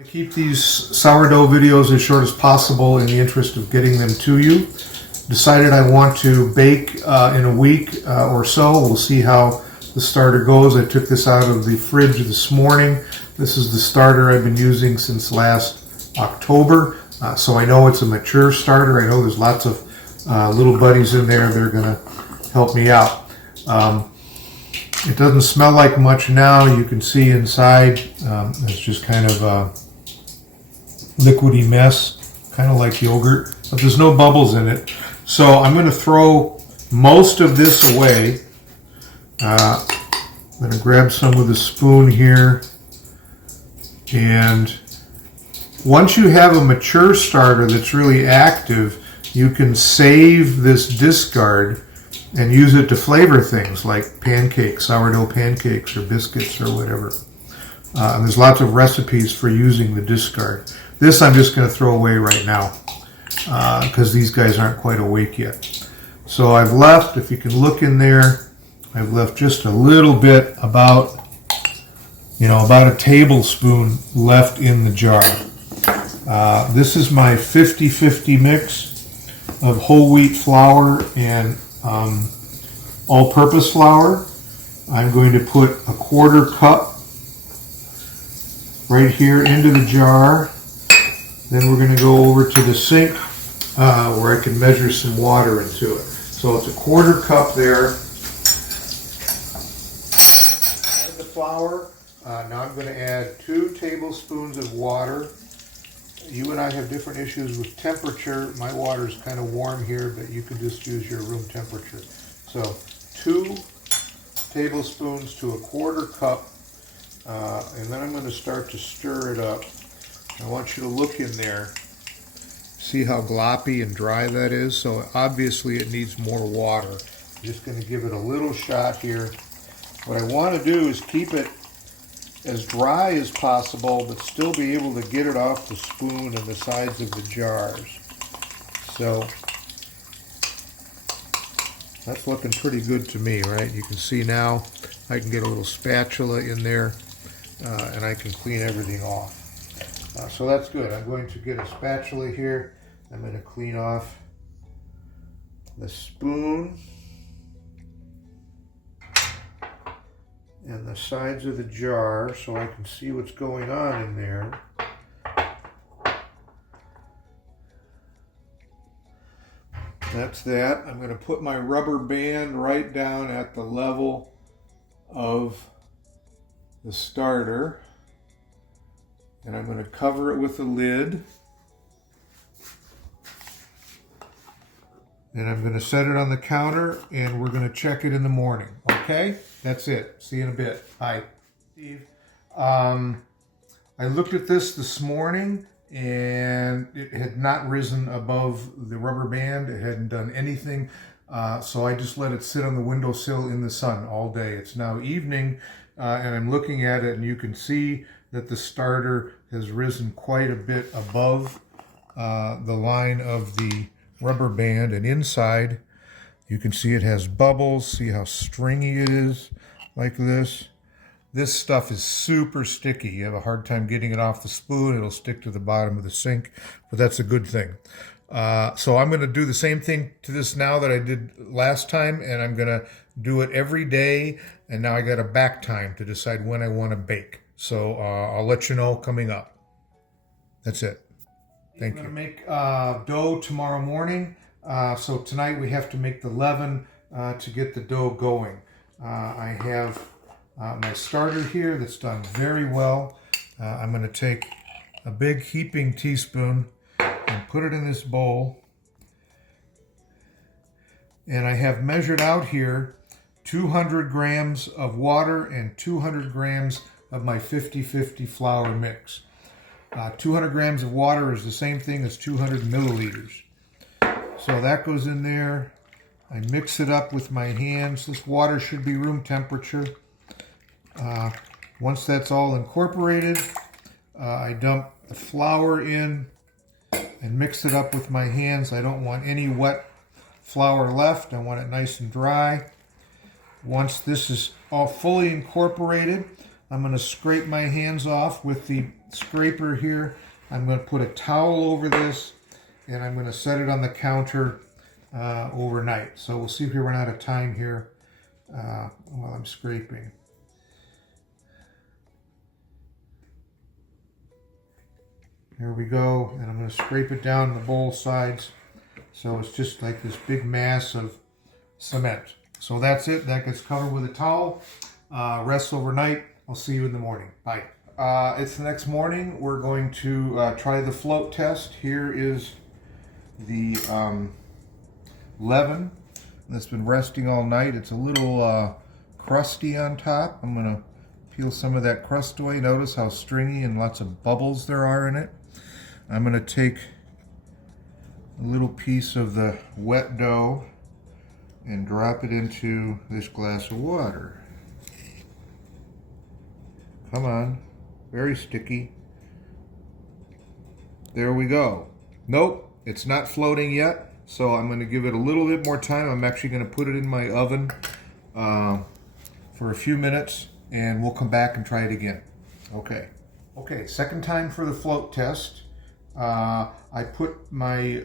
I keep these sourdough videos as short as possible in the interest of getting them to you. Decided I want to bake in a week or so. We'll see how the starter goes. I took this out of the fridge this morning. This is the starter I've been using since last October. So I know it's a mature starter. I know there's lots of little buddies in there that are going to help me out. It doesn't smell like much now. You can see inside it's just kind of a liquidy mess, kind of like yogurt, but there's no bubbles in it. So I'm going to throw most of this away. I'm going to grab some with a spoon here. And once you have a mature starter that's really active, you can save this discard and use it to flavor things like pancakes, sourdough pancakes or biscuits or whatever. And there's lots of recipes for using the discard. This I'm just going to throw away right now because these guys aren't quite awake yet. So I've left, if you can look in there, I've left just a little bit, about a tablespoon left in the jar. This is my 50-50 mix of whole wheat flour and all-purpose flour. I'm going to put a 1/4 cup right here into the jar. Then we're going to go over to the sink where I can measure some water into it. So it's a 1/4 cup there. Add the flour. Now I'm going to add 2 tablespoons of water. You and I have different issues with temperature. My water is kind of warm here, but you can just use your room temperature. So 2 tablespoons to a 1/4 cup. And then I'm going to start to stir it up. I want you to look in there, see how gloppy and dry that is. So obviously it needs more water. I'm just going to give it a little shot here. What I want to do is keep it as dry as possible, but still be able to get it off the spoon and the sides of the jars. So that's looking pretty good to me, right? You can see now I can get a little spatula in there and I can clean everything off. So that's good. I'm going to get a spatula here. I'm going to clean off the spoon and the sides of the jar so I can see what's going on in there. That's that. I'm going to put my rubber band right down at the level of the starter. And I'm going to cover it with a lid. And I'm going to set it on the counter and we're going to check it in the morning. Okay? That's it. See you in a bit. Bye. Steve. I looked at this morning and it had not risen above the rubber band. It hadn't done anything. So I just let it sit on the windowsill in the sun all day. It's now evening and I'm looking at it and you can see that the starter has risen quite a bit above the line of the rubber band, and inside you can see it has bubbles. See how stringy it is, like this. This stuff is super sticky. You have a hard time getting it off the spoon. It'll stick to the bottom of the sink, but that's a good thing. So I'm going to do the same thing to this now that I did last time, and I'm going to do it every day, and now I got a back time to decide when I want to bake. So I'll let you know coming up. That's it. Thank you. I'm going to make dough tomorrow morning. So tonight we have to make the leaven to get the dough going. I have my starter here that's done very well. I'm going to take a big heaping teaspoon and put it in this bowl. And I have measured out here 200 grams of water and 200 grams of my 50-50 flour mix. 200 grams of water is the same thing as 200 milliliters. So that goes in there. I mix it up with my hands. This water should be room temperature. Once that's all incorporated, I dump the flour in and mix it up with my hands. I don't want any wet flour left. I want it nice and dry. Once this is all fully incorporated, I'm going to scrape my hands off with the scraper here. I'm going to put a towel over this, and I'm going to set it on the counter overnight. So we'll see if we run out of time here while I'm scraping. There we go, and I'm going to scrape it down the bowl sides so it's just like this big mass of cement. So that's it. That gets covered with a towel. Rests overnight. I'll see you in the morning. Bye. It's the next morning. We're going to try the float test. Here is the leaven that's been resting all night. It's a little crusty on top. I'm going to peel some of that crust away. Notice how stringy and lots of bubbles there are in it. I'm going to take a little piece of the wet dough and drop it into this glass of water. Come on, very sticky. There we go. Nope, it's not floating yet, so I'm going to give it a little bit more time. I'm actually going to put it in my oven for a few minutes, and we'll come back and try it again. Okay, second time for the float test. I put my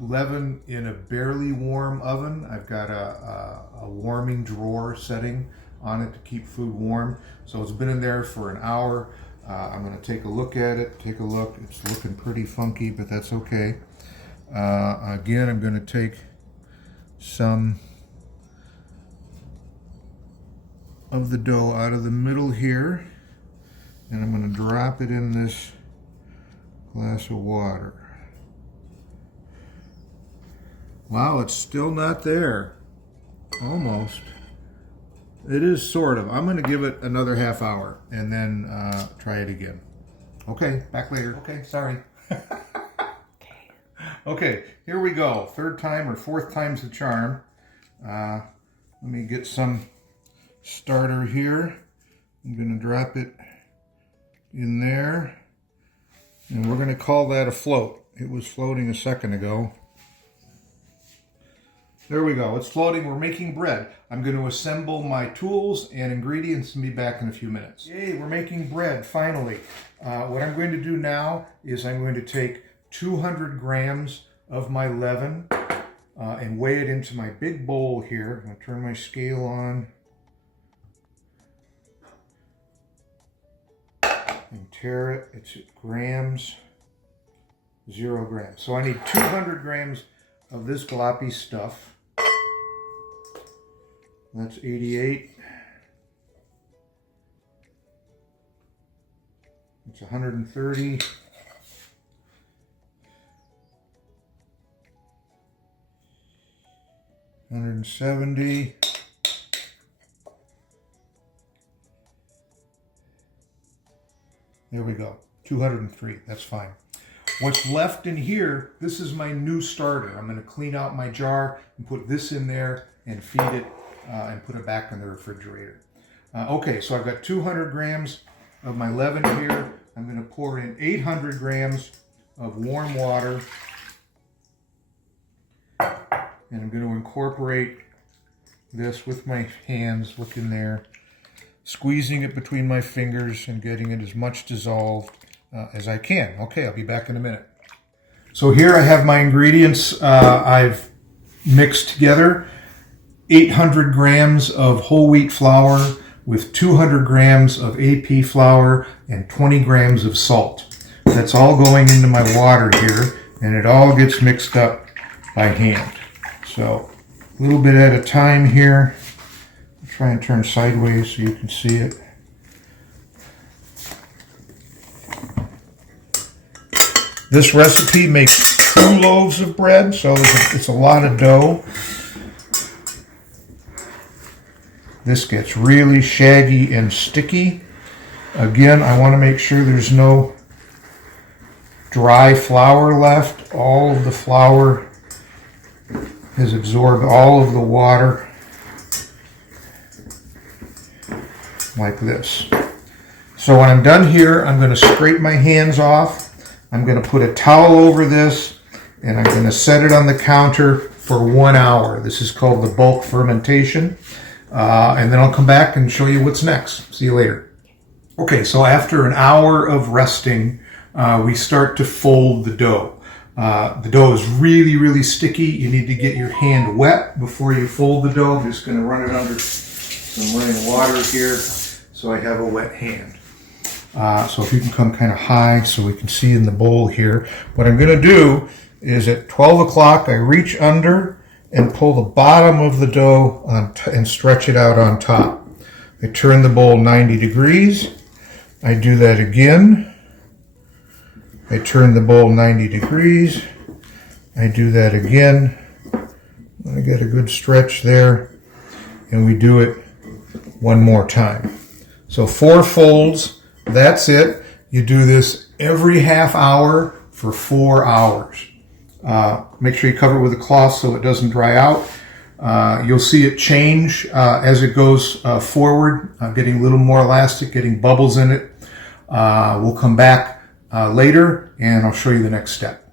leaven in a barely warm oven. I've got a warming drawer setting on it to keep food warm. So it's been in there for an hour. I'm going to take a look at it. Take a look. It's looking pretty funky, but that's okay. Again, I'm going to take some of the dough out of the middle here, and I'm going to drop it in this glass of water. Wow, it's still not there. Almost. It is sort of. I'm going to give it another half hour and then try it again. Okay, back later. Okay, sorry. Okay, here we go. Third time or fourth time's the charm. Let me get some starter here. I'm going to drop it in there. And we're going to call that a float. It was floating a second ago. There we go. It's floating. We're making bread. I'm going to assemble my tools and ingredients and be back in a few minutes. Yay, we're making bread, finally. What I'm going to do now is I'm going to take 200 grams of my leaven and weigh it into my big bowl here. I'm going to turn my scale on. And tare it. It's grams, 0 grams. So I need 200 grams of this gloppy stuff. That's 88. It's 130. 170. There we go, 203, that's fine. What's left in here, this is my new starter. I'm going to clean out my jar and put this in there and feed it and put it back in the refrigerator. Okay, so I've got 200 grams of my leaven here. I'm going to pour in 800 grams of warm water. And I'm going to incorporate this with my hands, look in there, squeezing it between my fingers and getting it as much dissolved as I can. Okay, I'll be back in a minute. So here I have my ingredients I've mixed together. 800 grams of whole wheat flour with 200 grams of AP flour and 20 grams of salt. That's all going into my water here, and it all gets mixed up by hand. So a little bit at a time here. I'll try and turn sideways so you can see it. This recipe makes 2 loaves of bread, so it's a lot of dough. This gets really shaggy and sticky. Again, I want to make sure there's no dry flour left. All of the flour has absorbed all of the water like this. So when I'm done here, I'm going to scrape my hands off. I'm going to put a towel over this, and I'm going to set it on the counter for 1 hour. This is called the bulk fermentation. And then I'll come back and show you what's next. See you later. Okay, so after an hour of resting, we start to fold the dough. The dough is really, really sticky. You need to get your hand wet before you fold the dough. I'm just going to run it under some running water here so I have a wet hand. So if you can come kind of high so we can see in the bowl here. What I'm going to do is at 12 o'clock, I reach under and pull the bottom of the dough and stretch it out on top. I turn the bowl 90 degrees. I do that again. I turn the bowl 90 degrees. I do that again. I get a good stretch there. And we do it one more time. So 4 folds, that's it. You do this every half hour for 4 hours. Make sure you cover it with a cloth so it doesn't dry out. You'll see it change as it goes forward, getting a little more elastic, getting bubbles in it. We'll come back later and I'll show you the next step.